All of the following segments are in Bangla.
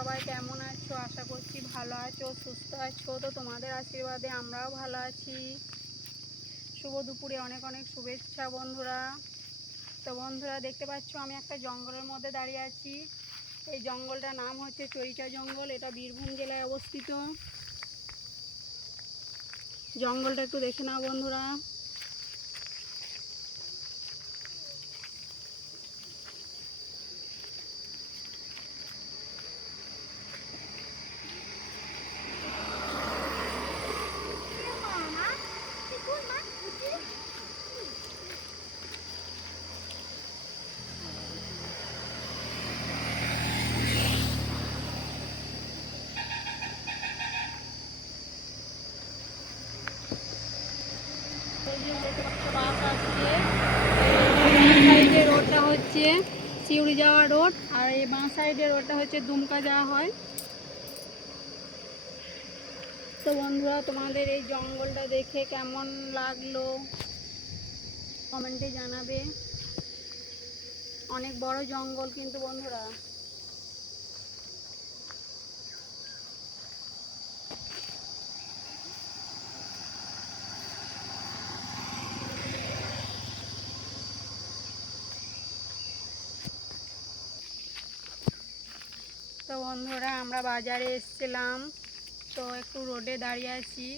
সবাই কেমন আছো? আশা করছি ভালো আছো, সুস্থ আছো। তো তোমাদের আশীর্বাদে আমরাও ভালো আছি। শুভ দুপুরে অনেক অনেক শুভেচ্ছা বন্ধুরা। তো বন্ধুরা, দেখতে পাচ্ছ আমি একটা জঙ্গলের মধ্যে দাঁড়িয়ে আছি। এই জঙ্গলটার নাম হচ্ছে চরিচা জঙ্গল। এটা বীরভূম জেলায় অবস্থিত। জঙ্গলটা একটু দেখে নাও বন্ধুরা এই যে দেখতে পাচ্ছ বাস আসছে চিউড়ি যাওয়া রোড আর এই বাঁ সাইডে রোডটা হচ্ছে দুমকা যাওয়া হয় তো বন্ধুরা, তোমাদের এই জঙ্গলটা দেখে কেমন লাগল? কমেন্টে জানাবে। অনেক বড় জঙ্গল কিন্তু বন্ধুরা। তো বন্ধুরা, আমরা বাজারে এসেছিলাম। তো একটু রোডে দাঁড়িয়ে আছি।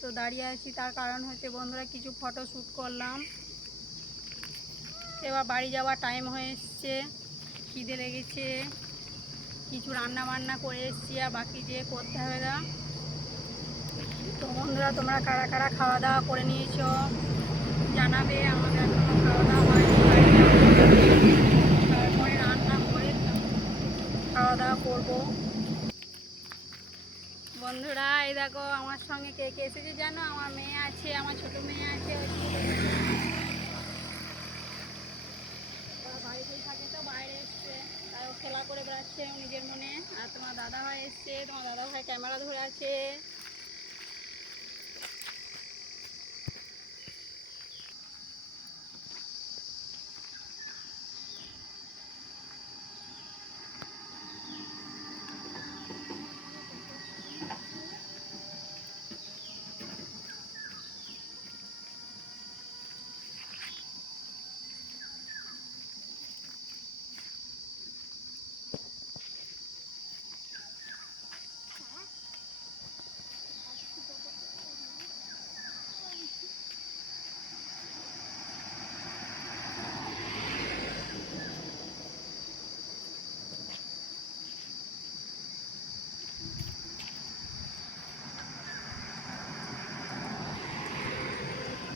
তো দাঁড়িয়ে আছি, তার কারণ হচ্ছে বন্ধুরা, কিছু ফটো শ্যুট করলাম। এবার বাড়ি যাওয়ার টাইম হয়ে এসছে। খিদে লেগেছে। কিছু রান্না বান্না করে এসছি, আর বাকি যে করতে হবে না। তো বন্ধুরা, তোমরা কারা কারা খাওয়া দাওয়া করে নিয়েছো জানাবে আমাদের এখনও খাওয়া দাওয়া হয়নি বাড়ি যাব। তারপরে রান্না করে খাওয়া দাওয়া করব বন্ধুরা, এই দেখো আমার সঙ্গে কে কে এসেছে জানো? আমার মেয়ে আছে, আমার ছোট মেয়ে আছে। থাকে তো, বাইরে খেলা করে বেড়াচ্ছে নিজের মনে। আর তোমার দাদা ভাই এসছে। তোমার দাদা ভাই ক্যামেরা ধরে আছে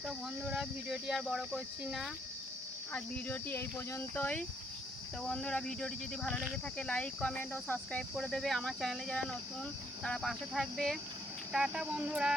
তো বন্ধুরা, ভিডিওটি আর বড় করছি না। আর ভিডিওটি এই পর্যন্তই। তো বন্ধুরা, ভিডিওটি যদি ভালো লেগে থাকে লাইক কমেন্ট ও সাবস্ক্রাইব করে দেবে। আমার চ্যানেলে যারা নতুন, তারা পাশে থাকবে। টাটা বন্ধুরা।